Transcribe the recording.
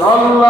صلى